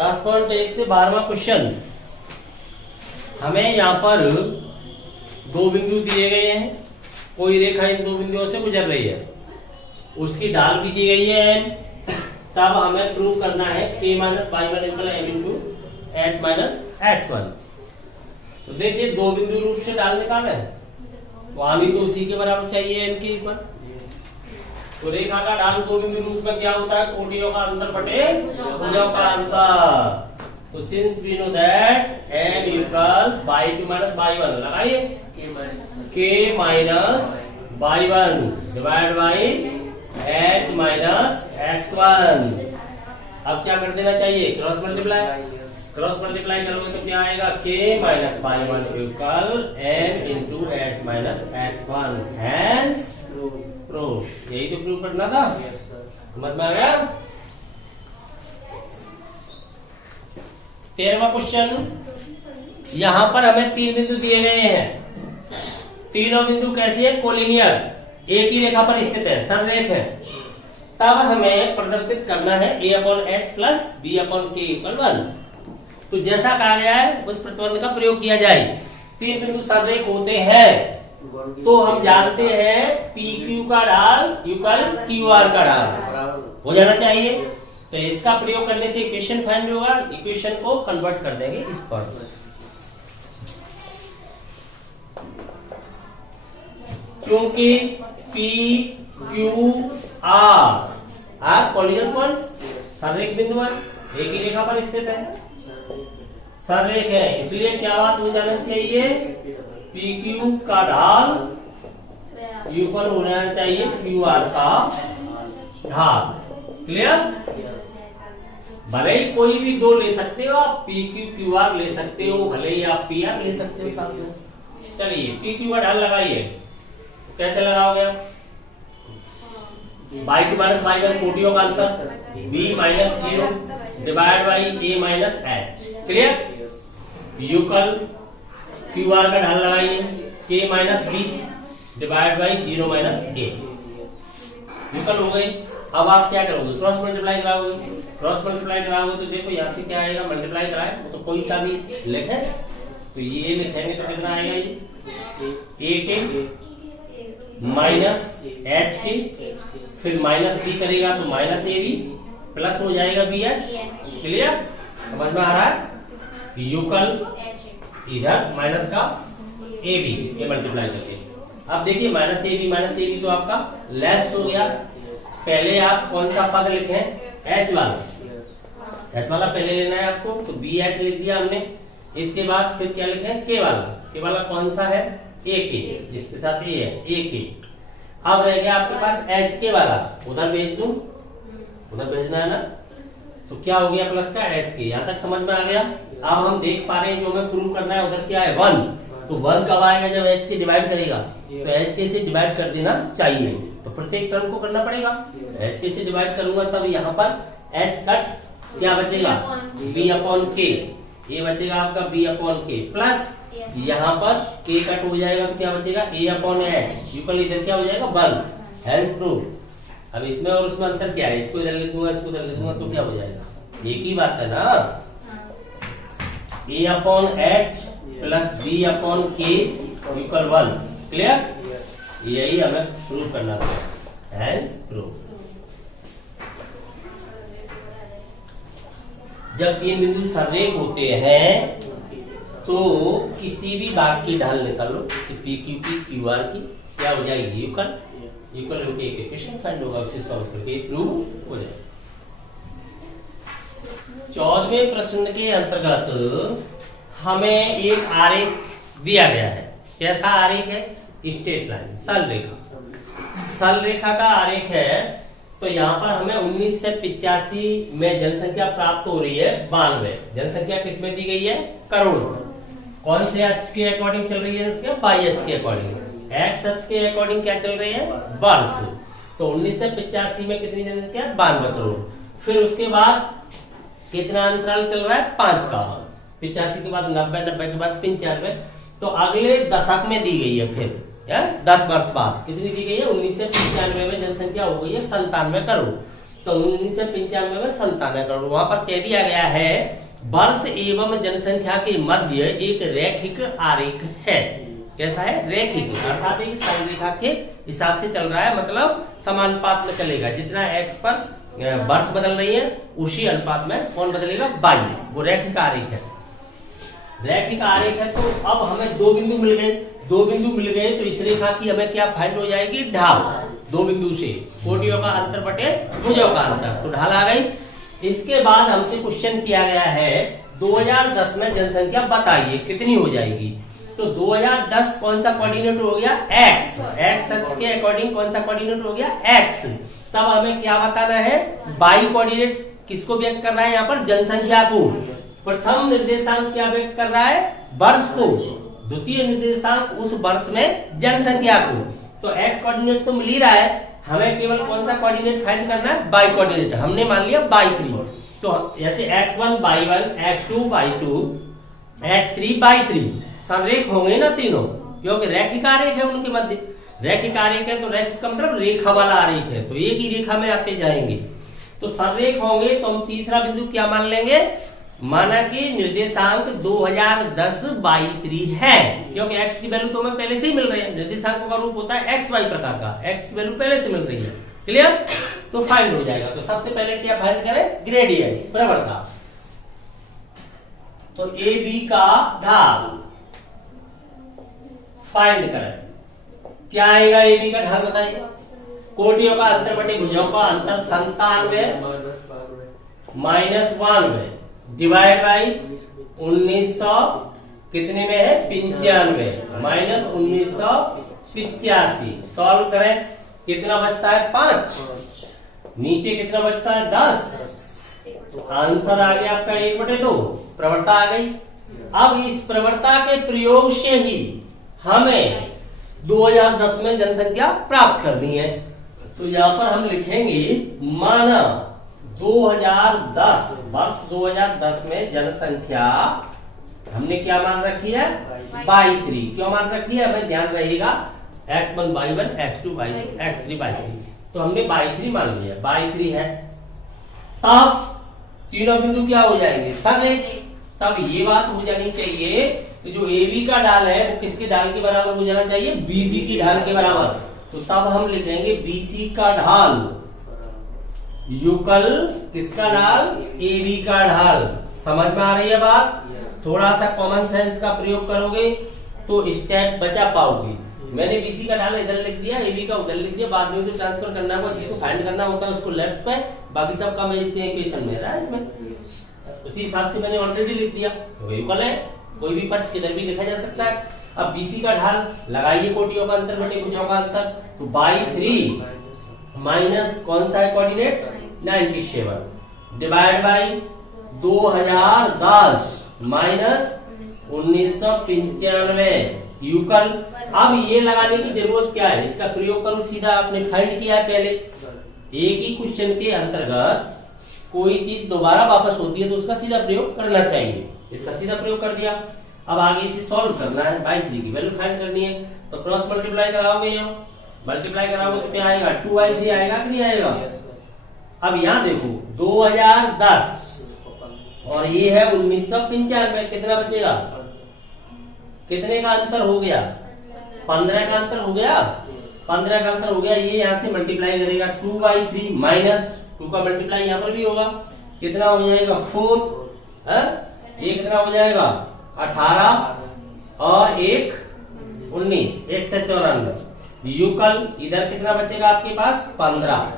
10.1 से 12वां क्वेश्चन। हमें यहाँ पर दो बिंदु दिए गए हैं, कोई रेखा इन दो बिंदुओं से गुजर रही है, उसकी ढाल भी दी गई है m। तब हमें प्रूव करना है k minus y one equal m into h minus x1। तो देखिए दो बिंदु रूप से ढाल निकालना है, वहां भी तो उसी के बराबर चाहिए m के ऊपर। तो रेखा का ढाल दो बिंदु रूप में क्या होता है, कोटियों का अंतर बटे भुजों का अंतर। तो since we know that m equal y2 minus y1, लगाइए k minus y1 divide by h minus x1। अब क्या कर देना चाहिए, क्रॉस मल्टीप्लाई। क्रॉस मल्टीप्लाई करोगे तो क्या आएगा, k minus y1 equal m into h minus x1। Hence proof. यही तो प्रूफ करना था, समझ में आ गया। 13वां क्वेश्चन। यहां पर हमें तीन बिंदु दिए गए हैं, तीनों बिंदु कैसे है, कोलिनियर, एक ही रेखा पर स्थित है, सररेख है। तब हमें प्रदर्शित करना है a upon h plus b upon k equal 1। तो जैसा कहा गया है उस प्रतिबंध का प्रयोग किया जाए। तीन बिंदु सररेख होते हैं तो हम जानते हैं PQ का ढाल इक्वल QR का ढाल हो जाना चाहिए। तो इसका प्रयोग करने से इक्वेशन फाइंड होगा, इक्वेशन को कन्वर्ट कर देंगे इस पर। क्योंकि PQR कोलिजन पॉइंट्स, सररेख बिंदु है, एक ही रेखा पर स्थित है, सररेख है, इसलिए क्या बात हो जाना चाहिए, PQ का ढाल इक्वल होना चाहिए QR का ढाल। क्लियर। भले ही कोई भी दो ले सकते हो आप, PQ QR ले सकते हो, भले ही आप PR ले सकते हो साथ में। चलिए PQ का ढाल लगाइए, कैसे लगाओगे आप, y2 माइनस y1 कोटियों का अंतर, b minus 0 divide by a minus h। Clear. Equal QR का ढाल लगाइए, k minus b divide by 0 minus a। Equal हो गई। अब आप क्या करोगे, क्रॉस मल्टीप्लाई कराओगे। क्रॉस मल्टीप्लाई कराओगे तो देखो यहाँ से क्या आएगा, मल्टीप्लाई कराए तो कोई सा भी लिखे तो ये लिखेंगे तो कितना आएगा, ये a के माइनस h के, फिर माइनस b करेगा तो माइनस a b प्लस हो जाएगा b h। क्लियर, समझ में आ रहा है। यूकल इधर माइनस का ए बी, ये मल्टीप्लाई करके। अब देखिए माइनस ए बी तो आपका लेंथ हो गया। पहले आप कौन सा पद लिखे, एच वाला पहले लेना है आपको, तो बी एच लिख दिया हमने। इसके बाद फिर क्या लिखे, के वाला कौन सा है, ए के, जिसके साथ ए है, ए के। अब रह गया आपके पास एच के वाला, उधर भेज दूं, उधर भेजना है ना, तो क्या हो गया प्लस का एच के। यहां तक समझ में आ गया। अब हम देख पा रहे हैं जो हमें प्रूव करना है उधर क्या है, 1। तो 1 कब आएगा, जब एच के डिवाइड करेगा, तो एच के से डिवाइड कर देना चाहिए। तो प्रत्येक टर्म को करना पड़ेगा, एच के से डिवाइड करूंगा तब यहाँ पर एच कट क्या बचेगा, बी अपॉन के, ये बचेगा आपका बी अपॉन के, प्लस यहाँ पर के कट हो जाएगा तो क्या बचेगा, ए अपॉन एच इक्वल इधर क्या हो जाएगा 1। Health proof. अब इसमें और उसमें अंतर क्या है, इसको इधर लिख दूंगा, इसको इधर लिख दूंगा तो क्या हो जाएगा, एक ही बात है ना, A upon H plus B upon K equal 1। Clear, यही हमें प्रूव करना है, हेंस प्रूफ। जब तीन बिंदु सररेख होते हैं तो किसी भी भाग की ढाल निकाल लो, PQ की QR की, क्या हो जाएगी, इक्वल होके एक इक्वेशन फाइंड होगा, उसे सॉल्व करके प्रूव हो जाएगा। 14वें प्रश्न के अंतर्गत हमें एक आरेख दिया गया है। कैसा आरेख है, स्ट्रेट लाइन, सरल रेखा। सरल रेखा का आरेख है। तो यहाँ पर हमें 1985 में जनसंख्या प्राप्त हो रही है 92। जनसंख्या किसमें दी गई है, करोड़। कौन से अक्ष के अकॉर्डिंग चल रही है जनसंख्या, वाई अक्ष के अकॉर्डिंग। एक्स अक्ष के अकॉर्डिंग क्या चल रही है, वर्ष। तो 1985 में कितनी जनसंख्या, 92 करोड़। फिर उसके बाद कितना अंतराल चल रहा है, 5 का। 85 के बाद 90, 90 के बाद 95। तो अगले दशक में दी गई है, फिर 10 वर्ष बाद कितनी दी गई है, 1995 में जनसंख्या हो गई है 97 करोड़। तो 1995 में 97 करोड़। वहां पर कह दिया गया है वर्ष एवं जनसंख्या के मध्य एक रैखिक आरेख है। कैसा है? रैखिक, अर्थात एक साइन रेखा के हिसाब से चल रहा है, मतलब समानुपात में चलेगा। जितना एक्स पर वर्ष बदल रही है उसी अनुपात में कौन बदलेगा? वाई। वो रैखिक आरेख है। रैखिक आरेख है तो अब हमें दो बिंदु मिल गए। दो बिंदु मिल गए तो इस रेखा की हमें क्या फाइंड हो जाएगी? ढाल। दो बिंदु से कोटियों का अंतर बटे भुजों का अंतर, तो ढाल आ गई। इसके बाद हमसे क्वेश्चन किया गया है 2010 में जनसंख्या बताइए कितनी हो जाएगी। तो 2010 कौन सा कोऑर्डिनेट हो गया? एक्स। एक्स अक्ष के अकॉर्डिंग कौन सा कोऑर्डिनेट हो गया? एक्स। तब हमें क्या बताना है? वाई कोऑर्डिनेट किसको व्यक्त कर रहा है? यहाँ पर जनसंख्या को। प्रथम निर्देशांक क्या व्यक्त कर रहा है? वर्ष को। द्वितीय निर्देशांक उस वर्ष में जनसंख्या को। तो एक्स कोऑर्डिनेट तो मिल ही रहा है, हमें केवल कौन सा कोऑर्डिनेट फाइंड करना है? Y coordinate. हमने मान लिया y3। तो जैसे x1 y1, x2 y2, x3 y3 संरेख होंगे ना तीनों, क्योंकि रैखिक आरेख है उनके मध्य। रैखिक आरेख है तो रैखिक का मतलब रेखा वाला आरेख है, तो एक ही रेखा में आते जाएंगे तो संरेख होंगे। तो हम तीसरा बिंदु क्या मान लेंगे? माना कि निर्देशांक 2010 y3 है, क्योंकि x की वैल्यू तो हमें पहले से ही मिल रही है। निर्देशांकों का रूप होता है xy प्रकार का, x की वैल्यू पहले से मिल रही है। क्लियर? तो फाइंड हो जाएगा। तो सबसे पहले क्या फाइंड करें? ग्रेडियंट, प्रवणता। तो ए बी का ढाल फाइंड करें। क्या आएगा ए बी का ढाल? बताइए। कोटियों का अंतर बटे भुजों का अंतर 97 माइनस 92 डिवाइड बाई 1900 कितने में है? 95 माइनस 1985। सॉल्व करें, कितना बचता है? 5। नीचे कितना बचता है? 10। तो आंसर आ गया आपका 1/2। प्रवणता आ गई। अब इस प्रवणता के प्रयोग से ही हमें 2010 में जनसंख्या प्राप्त करनी है। तो यहाँ पर हम लिखेंगे माना 2010 वर्ष 2010 में जनसंख्या हमने क्या मान रखी है? y3। क्यों मान रखी है? हमें ध्यान रहेगा x1 y1, x2 y2, x3 y3। तो हमने y3 मान लिया, y3 है। तब तीनों बिंदु क्या हो जाएंगे? संरेख। तब ये बात हो जानी चाहिए तो जो AB का ढाल है वो किसके ढाल के बराबर हो जाना चाहिए? BC की ढाल के बराबर। तो तब हम लिखेंगे BC का ढाल युगल किसका ढाल? AB का ढाल। समझ में आ रही है बात? थोड़ा सा कॉमन सेंस का प्रयोग करोगे तो स्टेप बचा पाओगे। मैंने BC का ढाल इधर लिख दिया, AB का उधर लिख दिया, बाद में उसे ट्रांसफर करना होगा, जिसको फाइंड करना होता है उसको लेफ्ट पे, बाकी सब काम भेजते हैं इक्वेशन में, राइट में। उसी हिसाब से मैंने ऑलरेडी लिख दिया। तो युगल है, कोई भी पक्ष किधर भी लिखा जा सकता है। अब BC का ढाल लगाइए, कोटियों का अंतर बटे भुजों का अंतर। तो y3 माइनस कौन सा है कोऑर्डिनेट? 97 डिवाइड बाई 2010 माइनस 1995 युगल। अब ये लगाने की जरूरत क्या है? इसका प्रयोग करो सीधा, आपने फाइंड किया है पहले। एक ही क्वेश्चन के अंतर्गत कोई चीज दोबारा वापस होती है तो उसका सीधा प्रयोग करना चाहिए। इसका सीधा प्रयोग कर दिया। अब आगे इसे सॉल्व करना है, y3 की वैल्यू फाइंड करनी है। तो क्रॉस मल्टीप्लाई कराओगे, यहाँ मल्टीप्लाई कराओगे तो क्या आएगा? 2y3 आएगा कि नहीं आएगा? अब यहाँ देखो 2010 और ये है 1995, कितना बचेगा? कितने का अंतर हो गया? 15 का अंतर हो गया। 15 का अंतर हो गया। ये यहाँ से मल्टीप्लाई करेगा 2y3 माइनस 2 का मल्टीप्लाई यहाँ पर भी होगा, कितना हो जाएगा? 4। ये कितना हो जाएगा? 18 और 1 19, 1 से 94 युगल। इधर कितना बचेगा आपके पास? 15।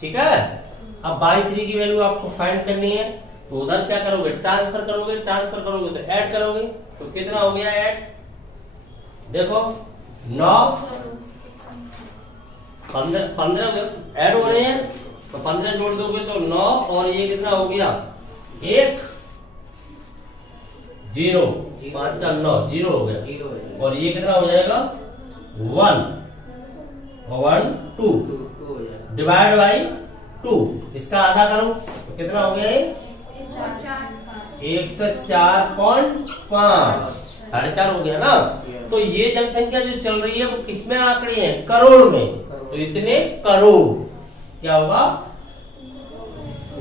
ठीक है। अब y3 की वैल्यू आपको फाइंड करनी है तो उधर क्या करोगे? ट्रांसफर करोगे। ट्रांसफर करोगे तो ऐड करोगे, तो कितना हो गया ऐड? देखो 9 15 ऐड हो रहे हैं तो 15 जोड़ दोगे तो 9 और ये कितना हो गया? 1 0 5 4 9 0 हो गया। और ये कितना हो जाएगा? 1 1 2 डिवाइड बाई 2। इसका आधा करो तो कितना हो गया? 104.5 4.5 हो गया ना। तो ये जनसंख्या जो चल रही है वो किसमें आंकड़े हैं? करोड़ में। तो इतने करोड़ क्या होगा?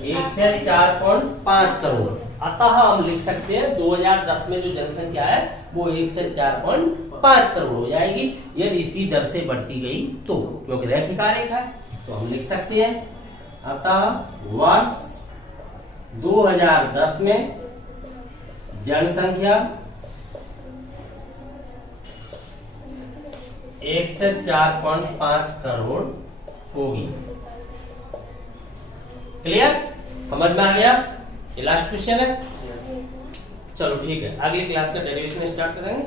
1 से 4.5 करोड़। अतः हम लिख सकते हैं 2010 में जो जनसंख्या है वो 1 से 4.5 करोड़ हो जाएगी यदि इसी दर से बढ़ती गई तो, क्योंकि रैखिक आरेख है। तो हम लिख सकते हैं अतः वर्ष 2010 में जनसंख्या 1 से 4.5 करोड़ होगी। क्लियर? समझ में आ गया? ये लास्ट क्वेश्चन है। चलो ठीक है, अगली क्लास का डेरिवेशन स्टार्ट करेंगे।